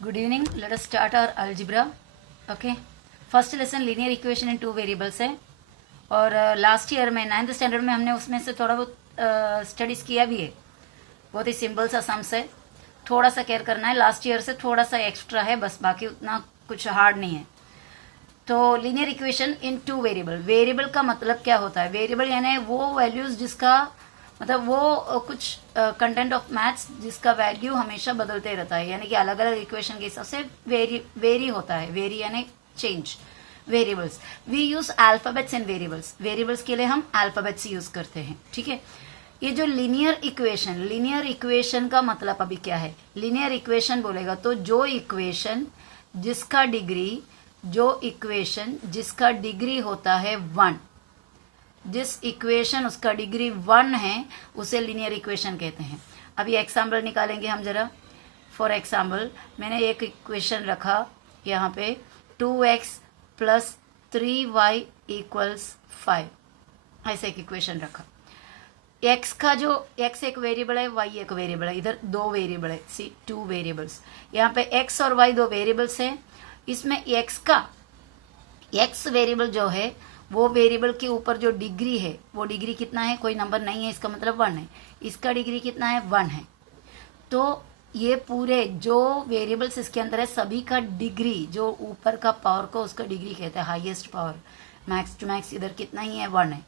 Good evening. Let us start our algebra. Okay. First lesson linear equation in two variables है और last year में 9th standard में हमने उसमें से थोड़ा बहुत स्टडीज किया भी है. बहुत ही सिंपल सा सम्स है. थोड़ा सा केयर करना है, लास्ट ईयर से थोड़ा सा एक्स्ट्रा है बस, बाकी उतना कुछ हार्ड नहीं है. तो linear equation in two variable. Variable का मतलब क्या होता है? वेरिएबल यानी वो वैल्यूज जिसका मतलब वो कुछ कंटेंट ऑफ मैथ्स जिसका वैल्यू हमेशा बदलते रहता है, यानी कि अलग अलग इक्वेशन के हिसाब से वेरी होता है. वेरी यानी change. Variables we use alphabets in variables. Variables के लिए हम अल्फाबेट्स यूज करते हैं. ठीक है. ये जो लीनियर इक्वेशन का मतलब अभी क्या है? लीनियर इक्वेशन बोलेगा तो जो इक्वेशन जिसका डिग्री होता है 1, जिस इक्वेशन उसका डिग्री 1 है उसे लीनियर इक्वेशन कहते हैं. अभी एग्जाम्पल निकालेंगे हम जरा. फॉर एग्जाम्पल मैंने एक इक्वेशन रखा यहाँ पे 2x प्लस 3y इक्वल्स 5. ऐसे एक इक्वेशन रखा. x का जो x एक वेरिएबल है, y एक वेरिएबल है. इधर दो वेरिएबल है, सी 2 वेरिएबल्स. यहाँ पे x और y दो वेरिएबल्स हैं. इसमें x वेरिएबल जो है वो वेरिएबल के ऊपर जो डिग्री है वो डिग्री कितना है? कोई नंबर नहीं है, इसका मतलब 1 है. इसका डिग्री कितना है? 1 है. तो ये पूरे जो वेरिएबल्स इसके अंदर है सभी का डिग्री, जो ऊपर का पावर को उसका डिग्री कहते हैं, highest power. Max to max इधर कितना ही है? 1 है.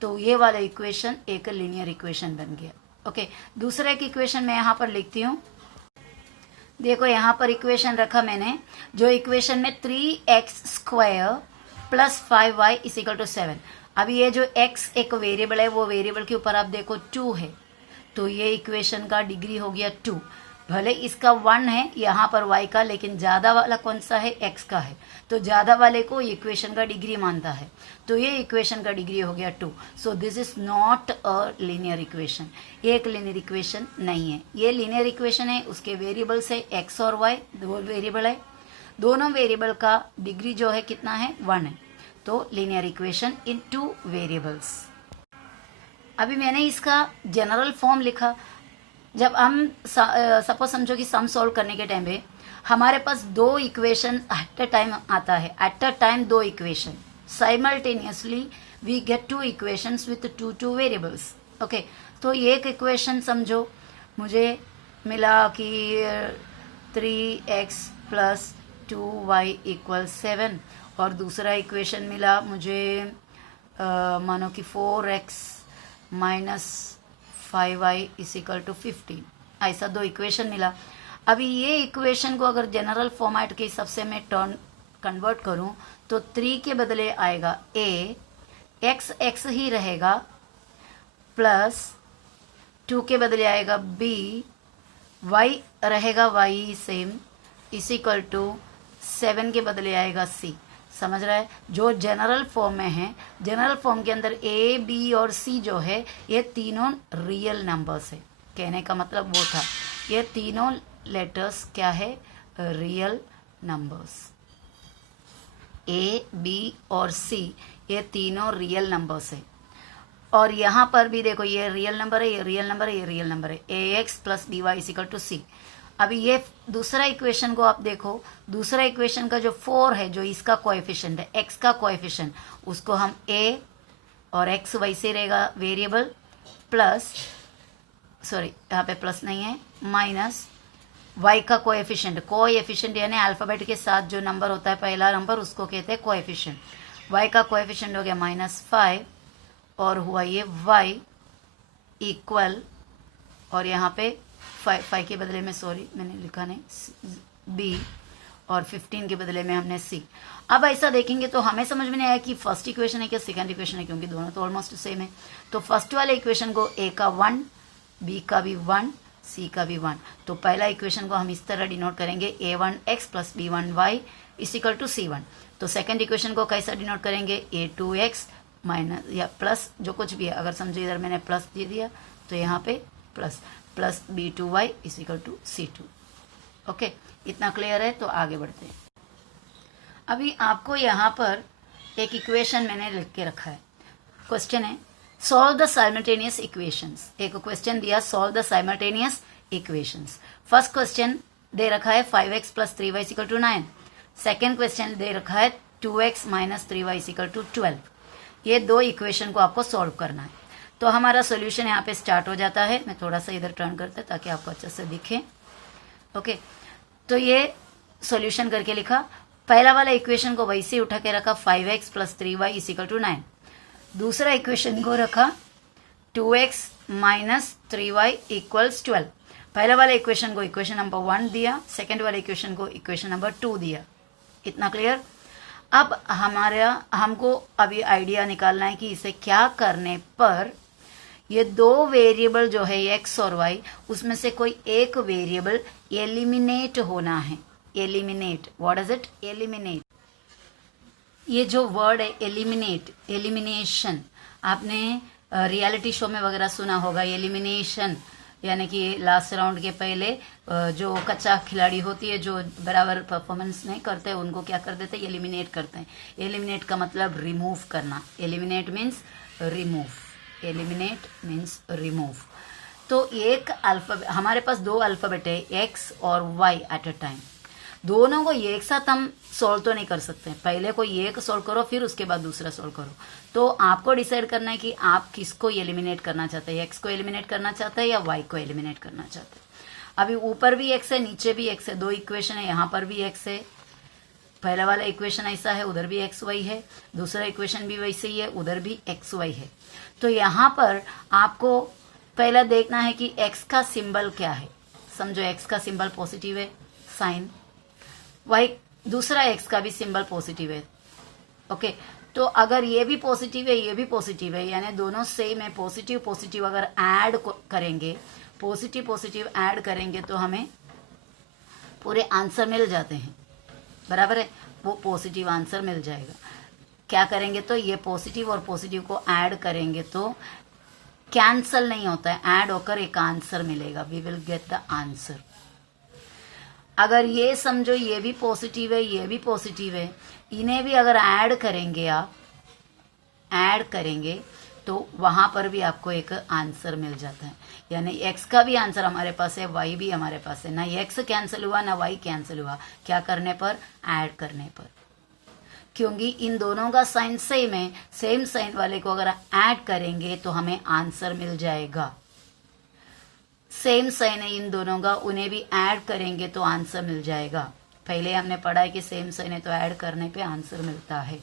तो ये वाला इक्वेशन एक लीनियर इक्वेशन बन गया. ओके. दूसरा एक इक्वेशन मैं यहाँ पर लिखती हूँ. देखो यहाँ पर इक्वेशन रखा मैंने, जो इक्वेशन में 3x square plus 5y is equal to 7. अभी ये जो x एक वेरिएबल है वो वेरिएबल के ऊपर आप देखो 2 है, तो ये इक्वेशन का डिग्री हो गया 2. भले इसका 1 है यहाँ पर y का, लेकिन ज्यादा वाला कौन सा है? x का है. तो ज्यादा वाले को इक्वेशन का डिग्री मानता है, तो ये इक्वेशन का डिग्री हो गया 2. So this is not a linear equation. ये एक लीनियर इक्वेशन नहीं है. ये लीनियर इक्वेशन है, उसके वेरिएबल्स है x और y, दो वेरिएबल है. दोनों वेरिएबल का डिग्री जो है कितना है? 1 है. तो linear equation in two variables. अभी मैंने इसका जनरल फॉर्म लिखा. जब हम सपोज समझो कि सम सॉल्व करने के टाइम पे हमारे पास दो इक्वेशन एट अ टाइम आता है. एट अ टाइम दो equation simultaneously we get 2 equations with 2 variables. Okay. तो एक इक्वेशन समझो मुझे मिला कि 3x प्लस 2y इक्वल 7, और दूसरा इक्वेशन मिला मुझे मानो कि 4x minus 5y is equal to 15. ऐसा दो इक्वेशन मिला. अभी ये इक्वेशन को अगर जनरल फॉर्मेट के हिसाब से मैं कन्वर्ट करूं तो 3 के बदले आएगा a, x ही रहेगा, प्लस 2 के बदले आएगा b, y रहेगा y same, is equal to 7 के बदले आएगा c. समझ रहा है? जो जनरल फॉर्म में है, जनरल फॉर्म के अंदर a, b और c जो है ये तीनों रियल नंबर्स है. कहने का मतलब वो था, ये तीनों लेटर्स क्या है? Real numbers. a, b और c ये तीनों रियल नंबर्स है. और यहाँ पर भी देखो ये रियल नंबर है, ये रियल नंबर है, ये रियल नंबर है. ax plus b y equal to c. अभी ये दूसरा इक्वेशन को आप देखो. दूसरा इक्वेशन का जो 4 है, जो इसका कोएफिशिएंट है, x का कोएफिशिएंट, उसको हम a और x वैसे रहेगा वेरिएबल, प्लस सॉरी यहाँ पे प्लस नहीं है, माइनस y का कोएफिशिएंट यानी अल्फाबेट के साथ जो नंबर होता है पहला नंबर उसको कहते हैं कोएफिशिएंट. y का कोएफिशिएंट हो गया -5 और हुआ ये y इक्वल, और यहाँ पे 5 के बदले में सॉरी मैंने लिखा नहीं b, और 15 के बदले में हमने c. अब ऐसा देखेंगे तो हमें समझ में नहीं आया कि फर्स्ट इक्वेशन है क्या सेकंड इक्वेशन है, क्योंकि दोनों तो ऑलमोस्ट सेम है. तो फर्स्ट वाले इक्वेशन को a का 1, b का भी 1, c का भी 1. तो पहला इक्वेशन को हम इस तरह डिनोट करेंगे a1x plus b1y is equal to c1. तो सेकंड इक्वेशन को कैसा डिनोट करेंगे? a2x माइनस या प्लस जो कुछ भी है, अगर समझो इधर मैंने प्लस दे दिया तो यहाँ पे plus b2y is equal to c2. Okay. इतना क्लियर है? तो आगे बढ़ते हैं. अभी आपको यहाँ पर एक इक्वेशन मैंने लिख के रखा है. क्वेश्चन है सॉल्व द साइमल्टेनियस इक्वेशंस. एक क्वेश्चन दिया, solve the simultaneous equations. First question दे रखा है 5x plus 3y equal to 9। Second question दे रखा है 2x minus 3y equal to 12। ये दो इक्वेशन को आपको सॉल्व करना है। तो हमारा सोल्यूशन यहाँ पे स्टार्ट हो जाता है। मैं थोड़ा सा इधर टर्न करते ताकि आपको अच्छे से दिखे। ओके, तो ये सोल्यूशन करके लिखा। पहला वाला इक्वेशन को वैसे ही उठा के रखा 5x plus 3y equal to 9। दूसरा इक्वेशन को रखा 2x माइनस 3y इक्वल्स 12। पहला वाला इक्वेशन को इक्वेशन नंबर 1 दिया, सेकेंड वाले इक्वेशन को इक्वेशन नंबर 2 दिया। इतना क्लियर? अब हमको अभी आइडिया निकालना है कि इसे क्या करने पर ये दो वेरिएबल जो है x और y, उसमें से कोई एक वेरिएबल एलिमिनेट होना है। Eliminate, what is it? Eliminate. ये जो वर्ड है एलिमिनेट, एलिमिनेशन, आपने रियलिटी शो में वगैरह सुना होगा। एलिमिनेशन यानी कि लास्ट राउंड के पहले जो कच्चा खिलाड़ी होती है, जो बराबर परफॉर्मेंस नहीं करते, उनको क्या कर देते हैं? एलिमिनेट करते हैं। एलिमिनेट का मतलब रिमूव करना। Eliminate means remove. Eliminate means remove. तो एक अल्फाबेट, हमारे पास दो अल्फाबेट है एक्स और वाई एट अ टाइम। दोनों को एक साथ हम सोल्व तो नहीं कर सकते। पहले कोई एक सोल्व करो, फिर उसके बाद दूसरा सोल्व करो। तो आपको डिसाइड करना है कि आप किसको एलिमिनेट करना चाहते हैं। एक्स को एलिमिनेट करना चाहते हैं या वाई को एलिमिनेट करना चाहते हैं। अभी ऊपर भी एक्स है, नीचे भी एक्स है, दो इक्वेशन है। यहाँ पर भी एक्स है। पहला वाला इक्वेशन ऐसा है, उधर भी एक्स वाई है। दूसरा इक्वेशन भी वैसे ही है, उधर भी एक्स वाई है। तो यहाँ पर आपको पहला देखना है कि एक्स का सिंबल क्या है। समझो एक्स का सिंबल पॉजिटिव है, साइन। वाई, दूसरा एक्स का भी सिंबल पॉजिटिव है। ओके, तो अगर ये भी पॉजिटिव है, ये भी पॉजिटिव है, यानी दोनों सेम है। पॉजिटिव पॉजिटिव अगर ऐड करेंगे, पॉजिटिव पॉजिटिव ऐड करेंगे तो हमें पूरे आंसर मिल जाते हैं। बराबर है, वो पॉजिटिव आंसर मिल जाएगा। क्या करेंगे? तो ये पॉजिटिव और पॉजिटिव को ऐड करेंगे तो कैंसल नहीं होता है, ऐड होकर एक आंसर मिलेगा। We will get the answer. अगर ये समझो ये भी पॉजिटिव है, ये भी पॉजिटिव है, इन्हें भी अगर ऐड करेंगे, आप ऐड करेंगे तो वहां पर भी आपको एक आंसर मिल जाता है। यानी x का भी आंसर हमारे पास है, y भी हमारे पास है। ना x कैंसिल हुआ ना y कैंसिल हुआ। क्या करने पर? ऐड करने पर। क्योंकि इन दोनों का साइन सेम है, सेम साइन वाले को अगर ऐड करेंगे तो हमें आंसर मिल जाएगा। सेम साइन है इन दोनों का, उन्हें भी ऐड करेंगे तो आंसर मिल जाएगा। पहले हमने पढ़ा है कि सेम साइन है तो ऐड करने पे आंसर मिलता है।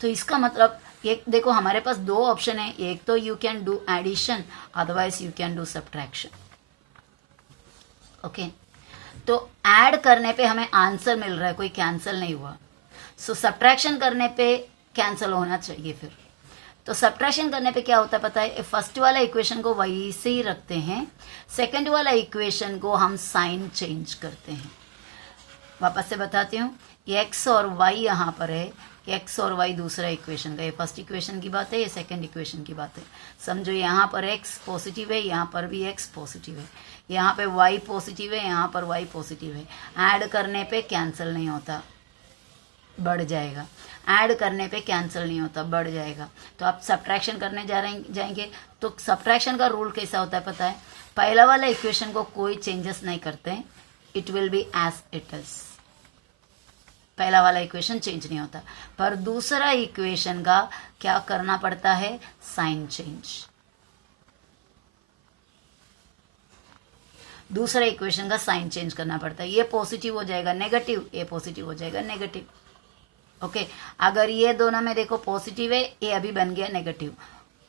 तो इसका मतलब एक देखो, हमारे पास दो ऑप्शन है। एक तो you can do addition, otherwise you can do subtraction. Okay, तो ऐड करने पे हमें आंसर मिल रहा है, कोई कैंसिल नहीं हुआ। सो सब्ट्रैक्शन करने पे कैंसिल होना चाहिए। फिर तो सब्ट्रैक्शन करने पे क्या होता है पता है? फर्स्ट वाला इक्वेशन को वैसे ही रखते हैं, सेकंड वाला इक्वेशन को हम साइन चेंज करते हैं। वापस से बताती हूँ, एक्स और वाई यहाँ पर है। एक्स और वाई दूसरा इक्वेशन का, ये फर्स्ट इक्वेशन की बात है, ये सेकंड इक्वेशन की बात है। समझो यहाँ पर एक्स पॉजिटिव है, यहाँ पर भी एक्स पॉजिटिव है, यहाँ पे वाई पॉजिटिव है, यहाँ पर वाई पॉजिटिव है। ऐड करने पे कैंसिल नहीं होता, बढ़ जाएगा। ऐड करने पे कैंसिल नहीं होता, बढ़ जाएगा। तो आप सब्ट्रैक्शन करने जाएंगे तो सब्ट्रैक्शन का रूल कैसा होता है पता है? पहला वाला इक्वेशन को कोई चेंजेस नहीं करते हैं, it will be as it is. पहला वाला इक्वेशन चेंज नहीं होता, पर दूसरा इक्वेशन का क्या करना पड़ता है? Sign change. दूसरा इक्वेशन का साइन चेंज करना पड़ता है। ये पॉजिटिव हो जाएगा नेगेटिव, ये पॉजिटिव हो जाएगा नेगेटिव। ओके, अगर ये दोनों में देखो पॉजिटिव है, ये अभी बन गया नेगेटिव।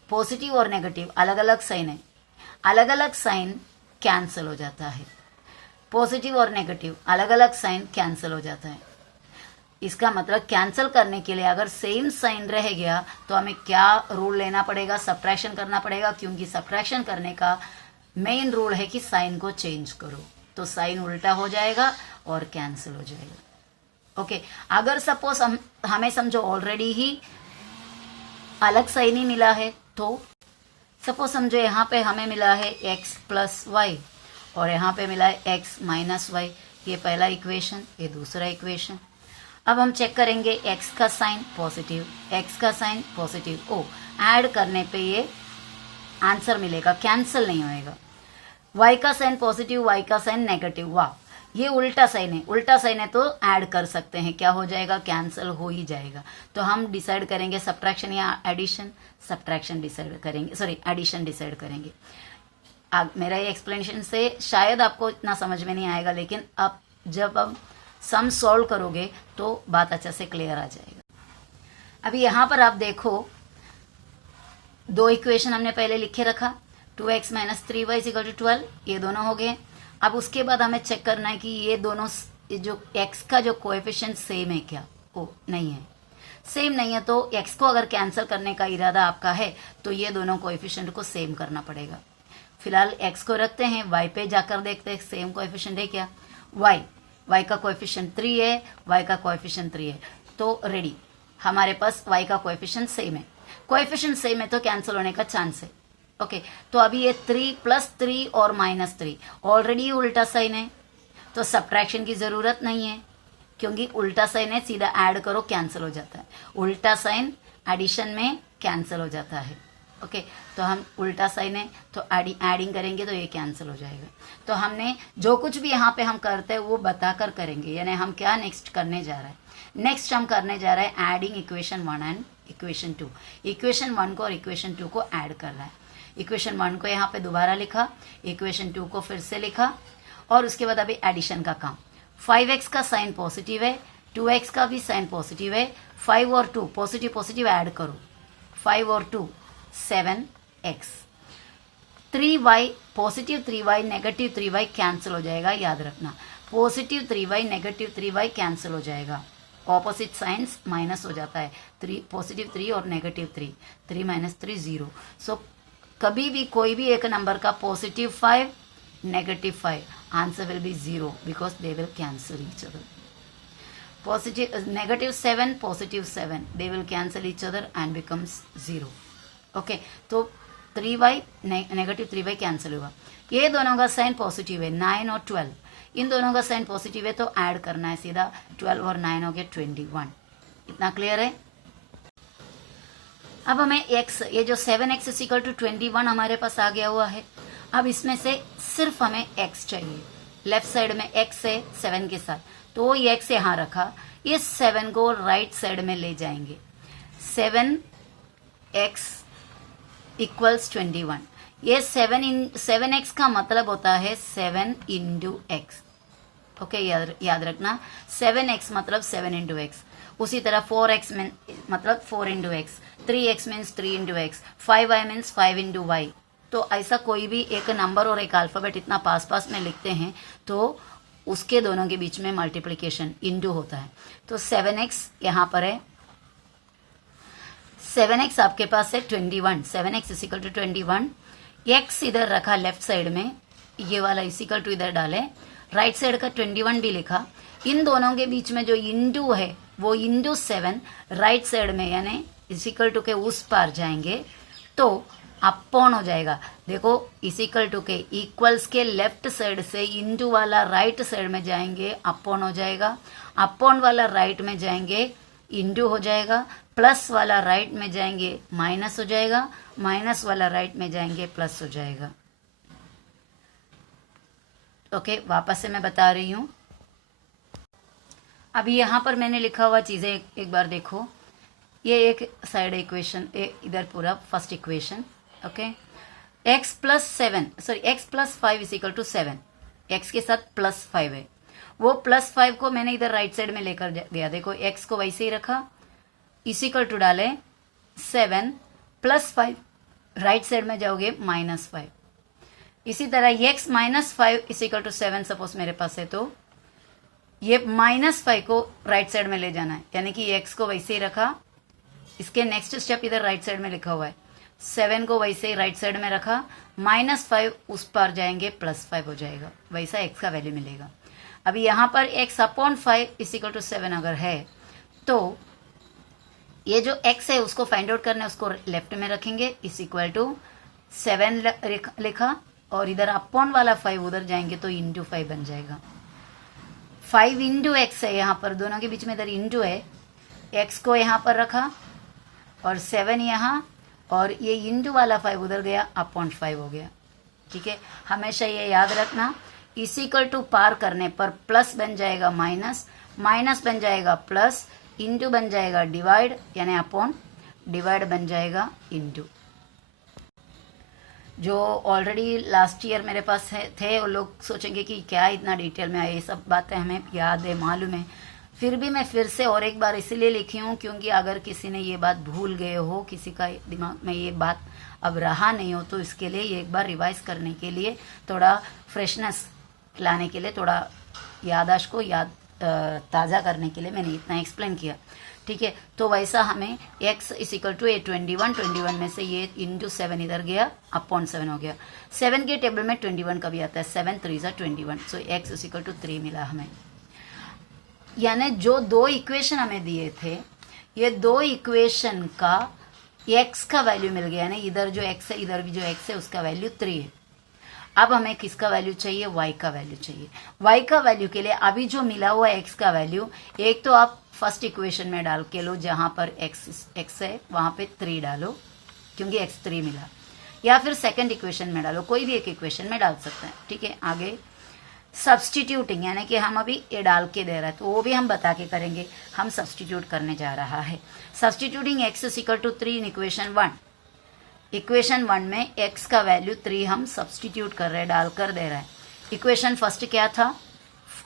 पॉजिटिव और नेगेटिव अलग अलग साइन है, अलग अलग साइन कैंसिल हो जाता है। पॉजिटिव और नेगेटिव अलग अलग साइन कैंसिल हो जाता है। इसका मतलब कैंसिल करने के लिए अगर सेम साइन रह गया तो हमें क्या रूल लेना पड़ेगा? सब्ट्रैक्शन करना पड़ेगा, क्योंकि सब्ट्रैक्शन करने का मेन रूल है कि साइन को चेंज करो। तो साइन उल्टा हो जाएगा और कैंसिल हो जाएगा। ओके, अगर सपोज हमें समझो ऑलरेडी ही अलग साइन ही मिला है, तो सपोज समझो यहाँ पे हमें मिला है x प्लस वाई और यहाँ पे मिला है x माइनस वाई। ये पहला इक्वेशन, ये दूसरा इक्वेशन। अब हम चेक करेंगे x का साइन पॉजिटिव, x का साइन पॉजिटिव। ओ, ऐड करने पे ये आंसर मिलेगा, कैंसिल नहीं होएगा। y का साइन पॉजिटिव, y का साइन नेगेटिव। वाह, ये उल्टा साइन है, उल्टा साइन है तो ऐड कर सकते हैं, क्या हो जाएगा, कैंसिल हो ही जाएगा। तो हम डिसाइड करेंगे सब्ट्रैक्शन या एडिशन, सब्ट्रैक्शन डिसाइड करेंगे, सॉरी एडिशन डिसाइड करेंगे। मेरा ये एक्सप्लेनेशन से शायद आपको इतना समझ में नहीं आएगा, लेकिन अब जब अब सम सॉल्व करोगे तो बात अच्छे से क्लियर आ जाएगा। अभी यहाँ पर आप देखो, दो इक्वेशन हमने पहले लिखे रखा, 2x minus 3y equal to 12, ये दोनों हो गए। अब उसके बाद हमें चेक करना है कि ये दोनों जो x का जो कोएफिशिएंट सेम है क्या, ओ नहीं है, सेम नहीं है तो x को अगर कैंसिल करने का इरादा आपका है तो ये दोनों कोएफिशिएंट को सेम करना पड़ेगा। फिलहाल x को रखते हैं, y पे जाकर देखते हैं सेम कोएफिशिएंट है क्या, y का कोएफिशिएंट 3 है, y का कोएफिशिएंट 3 है, तो रेडी, हमारे पास y का कोएफिशिएंट सेम है, कोएफिशिएंट सेम है तो कैंसिल होने का चांस है। ओके, तो अभी ये 3 प्लस 3 और माइनस 3 ऑलरेडी उल्टा साइन है तो सब्ट्रैक्शन की जरूरत नहीं है, क्योंकि उल्टा साइन है, सीधा ऐड करो कैंसिल हो जाता है, उल्टा साइन एडिशन में कैंसिल हो जाता है। ओके, तो हम उल्टा साइन है तो एडिंग करेंगे तो ये कैंसिल हो जाएगा। तो हमने जो कुछ भी यहाँ पे हम करते हैं वो बताकर करेंगे, यानी हम क्या नेक्स्ट करने जा रहे हैं, नेक्स्ट हम करने जा रहे हैं adding equation 1 and equation 2। Equation 1 को और इक्वेशन 2 को ऐड कर रहा है। इक्वेशन 1 को यहाँ पे दोबारा लिखा, इक्वेशन 2 को फिर से लिखा, और उसके बाद अभी एडिशन का काम। 5x का साइन पॉजिटिव है, 2x का भी साइन पॉजिटिव है, 5 और 2 पॉजिटिव पॉजिटिव ऐड करो, 5 और 2 7x, 3y positive 3y negative 3y cancel हो जाएगा, याद रखना, positive 3y negative 3y cancel हो जाएगा, ऑपोजिट साइंस माइनस हो जाता है, 3 पॉजिटिव 3 और नेगेटिव 3, 3 माइनस 3 0। सो कभी भी कोई भी एक नंबर का positive 5 negative 5 answer will be 0 because they will cancel each other. Positive negative 7 positive 7 they will cancel each other and becomes 0। Okay, तो 3y नेगेटिव 3y कैंसिल हुआ, ये दोनों का साइन पॉजिटिव है, 9 और 12, इन दोनों का साइन पॉजिटिव है तो ऐड करना है सीधा, 12 और 9 हो गया 21। इतना क्लियर है। अब हमें x, ये जो 7x इज इक्वल टू 21 हमारे पास आ गया हुआ है, अब इसमें से सिर्फ हमें x चाहिए, लेफ्ट साइड में x है 7 के साथ, तो ये x यहाँ रखा, ये 7 को राइट साइड में ले जाएंगे, 7x इक्वल्स 21, ये 7x का मतलब होता है 7 इंटू एक्स। ओके, याद रखना, 7x मतलब 7 इंटू एक्स, उसी तरह 4x मतलब 4 into x, 3x means 3 into x, 5y means 5 into y. तो ऐसा कोई भी एक नंबर और एक अल्फाबेट इतना पास पास में लिखते हैं तो उसके दोनों के बीच में मल्टीप्लिकेशन इंटू होता है। तो 7x यहाँ पर है, 7x आपके पास है 21, 7x is equal to 21, x इधर रखा लेफ्ट साइड में, ये वाला इज इक्वल टू इधर डाले, राइट साइड का 21 भी लिखा, इन दोनों के बीच में जो इंटू है वो इंटू 7 राइट साइड में यानी इज इक्वल टू के उस पार जाएंगे तो अपॉन हो जाएगा। देखो इज इक्वल टू के इक्वल्स के लेफ्ट साइड से इंटू वाला राइट साइड में जाएंगे अपॉन हो जाएगा, अपॉन वाला राइट में जाएंगे इंटू हो जाएगा, प्लस वाला राइट में जाएंगे माइनस हो जाएगा, माइनस वाला राइट में जाएंगे प्लस हो जाएगा। ओके, वापस से मैं बता रही हूं। अभी यहाँ पर मैंने लिखा हुआ चीजें एक बार देखो, ये एक साइड इक्वेशन, इधर पूरा first equation. Okay, x plus 7 sorry x plus 5 is equal to 7, x के साथ प्लस 5 है, वो प्लस 5 को मैंने इधर राइट साइड में लेकर गया, देखो x को वैसे ही रखा, इज इक्वल टू डाले 7 प्लस 5, राइट साइड में जाओगे माइनस 5, इसी तरह x minus 5 is equal to 7 suppose मेरे पास है, तो ये माइनस 5 को राइट साइड में ले जाना है, यानी कि x को वैसे ही रखा, इसके नेक्स्ट स्टेप इधर राइट साइड में लिखा हुआ है, 7 को वैसे ही राइट साइड में रखा, माइनस 5 उस पर जाएंगे प्लस 5 हो जाएगा, वैसा x का वैल्यू मिलेगा। अभी यहाँ पर x upon 5 is equal to 7 अगर है तो ये जो x है उसको फाइंड आउट करना है, उसको लेफ्ट में रखेंगे, इज इक्वल टू 7 लिखा, और इधर अपॉन वाला 5 उधर जाएंगे तो इंटू 5 बन जाएगा, 5 इंटू एक्स है, यहाँ पर दोनों के बीच में इधर इंटू है, x को यहाँ पर रखा और 7 यहाँ, और ये इंटू वाला 5 उधर गया, अपॉन 5 हो गया। ठीक है, हमेशा ये याद रखना, इस इक्वल टू पार करने पर प्लस बन जाएगा माइनस, माइनस बन जाएगा प्लस, इंटू बन जाएगा डिवाइड यानी अपॉन, डिवाइड बन जाएगा इंटू। जो ऑलरेडी लास्ट ईयर मेरे पास थे वो लोग सोचेंगे कि क्या इतना डिटेल में आया, ये सब बातें हमें याद है, मालूम है, फिर भी मैं फिर से और एक बार इसीलिए लिखी हूँ क्योंकि अगर किसी ने ये बात भूल गए हो, किसी का दिमाग में ये बात अब रहा नहीं हो, तो इसके लिए ये एक बार रिवाइज करने के लिए, थोड़ा फ्रेशनेस लाने के लिए, थोड़ा याददाश्त को ताज़ा करने के लिए मैंने इतना एक्सप्लेन किया। ठीक है, तो वैसा हमें x इज इक्वल टू ए 21 में से ये इंटू 7 इधर गया, अपॉन 7 हो गया। 7 के टेबल में 21 का भी आता है, 7 3 21, सो x इज इक्वल टू 3 मिला हमें। यानी जो दो इक्वेशन हमें दिए थे, ये दो इक्वेशन का x का वैल्यू मिल गया, यानी इधर जो x है, इधर भी जो x है, उसका वैल्यू 3 है। अब हमें किसका वैल्यू चाहिए, y का वैल्यू चाहिए। y का वैल्यू के लिए अभी जो मिला हुआ x का वैल्यू, एक तो आप फर्स्ट इक्वेशन में डाल के लो, जहां पर x है वहां पे 3 डालो क्योंकि x 3 मिला, या फिर सेकंड इक्वेशन में डालो, कोई भी एक इक्वेशन में डाल सकते हैं। ठीक है, आगे सब्सटीट्यूटिंग यानी कि हम अभी ये डाल के दे रहे हैं, तो वो भी हम बता के करेंगे। हम सब्सटीट्यूट करने जा रहा है। Substituting x is equal to 3 in equation 1। Equation 1 में x का वैल्यू 3 हम सब्सटीट्यूट कर रहे हैं, डालकर दे रहे हैं। इक्वेशन फर्स्ट क्या था,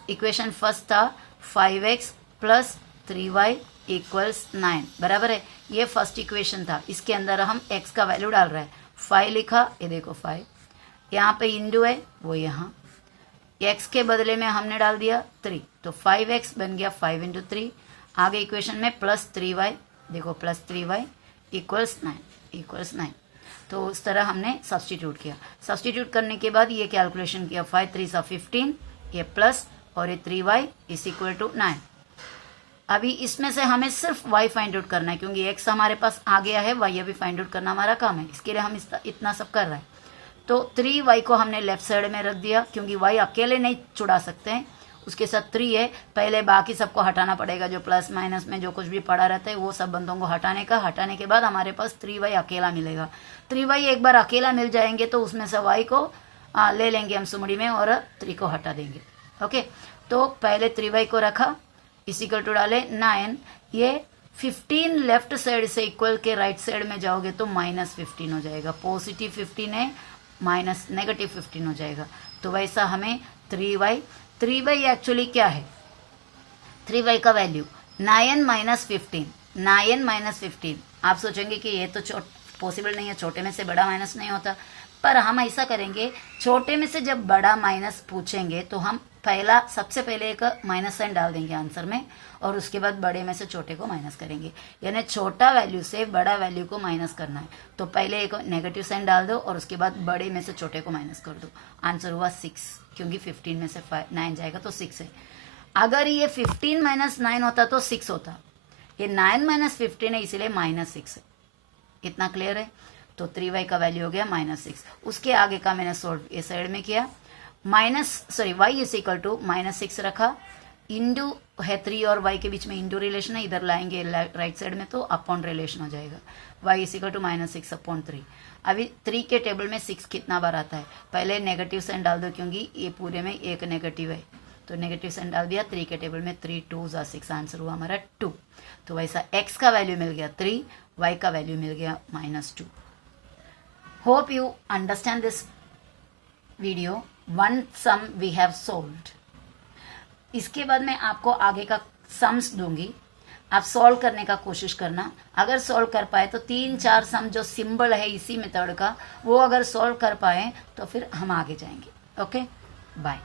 इक्वेशन फर्स्ट था 5x प्लस 3y इक्वल्स 9, बराबर है। ये फर्स्ट इक्वेशन था, इसके अंदर हम x का वैल्यू डाल रहे हैं। 5 लिखा, ये देखो 5, यहाँ पे इंटू है वो, यहाँ x के बदले में हमने डाल दिया 3, तो 5x बन गया 5 इंटू 3। आगे इक्वेशन में प्लस 3y, देखो प्लस 3y इक्वल्स 9, तो उस तरह हमने सब्सटीट्यूट किया। सब्सटीट्यूट करने के बाद ये कैलकुलेशन किया, 5 3 15, ये प्लस और ये 3y इज इक्वल टू 9। अभी इसमें से हमें सिर्फ y फाइंड आउट करना है क्योंकि x हमारे पास आ गया है, y अभी फाइंड आउट करना हमारा काम है, इसके लिए हम इतना सब कर रहे हैं। तो 3y को हमने लेफ्ट साइड में रख दिया क्योंकि y अकेले नहीं छुड़ा सकते हैं, उसके साथ 3 है, पहले बाकी सबको हटाना पड़ेगा, जो प्लस माइनस में जो कुछ भी पड़ा रहता है वो सब बंदों को हटाने के बाद हमारे पास 3y अकेला मिलेगा। 3y एक बार अकेला मिल जाएंगे तो उसमें से y को ले लेंगे हम सुमड़ी में और 3 को हटा देंगे। ओके, तो पहले 3y को रखा, इक्वल टू डाले 9, ये 15 लेफ्ट साइड से इक्वल के राइट साइड में जाओगे तो -15 हो जाएगा, पॉजिटिव 15 है माइनस नेगेटिव 15 हो जाएगा। तो वैसा हमें 3y एक्चुअली क्या है, 3y का वैल्यू 9 माइनस 15। आप सोचेंगे कि ये तो पॉसिबल नहीं है, छोटे में से बड़ा माइनस नहीं होता, पर हम ऐसा करेंगे, छोटे में से जब बड़ा माइनस पूछेंगे तो हम सबसे पहले एक माइनस साइन डाल देंगे आंसर में, और उसके बाद बड़े में से छोटे को माइनस करेंगे, यानी छोटा वैल्यू से बड़ा वैल्यू को माइनस करना है। तो पहले एक नेगेटिव साइन डाल दो और उसके बाद बड़े में से छोटे को माइनस कर दो। आंसर हुआ 6, क्योंकि 15 में से 9 जाएगा तो 6 है। अगर ये 15 माइनस 9 होता तो 6 होता, ये 9 माइनस 15 है इसलिए -6 है। इतना क्लियर है। तो 3y का वैल्यू हो गया -6। उसके आगे का मैंने सोल्व ये साइड में किया, y इज इक्वल टू -6 रखा, इंटू है 3 और y के बीच में इंटू रिलेशन है, इधर लाएंगे राइट साइड में तो अपॉन रिलेशन हो जाएगा, y is equal to -6 upon 3। अभी 3 के टेबल में 6 कितना बार आता है, पहले नेगेटिव साइन डाल दो क्योंकि ये पूरे में एक नेगेटिव है, तो नेगेटिव साइन डाल दिया। 3 के टेबल में 3 2 6, आंसर हुआ हमारा 2। तो वैसा x का वैल्यू मिल गया 3, y का वैल्यू मिल गया -2। Hope you understand this video. One sum we have solved. इसके बाद मैं आपको आगे का सम्स दूंगी, आप सॉल्व करने का कोशिश करना। अगर सॉल्व कर पाए तो 3-4 सम जो सिंबल है इसी मेथड का, वो अगर सॉल्व कर पाए तो फिर हम आगे जाएंगे। Okay, bye.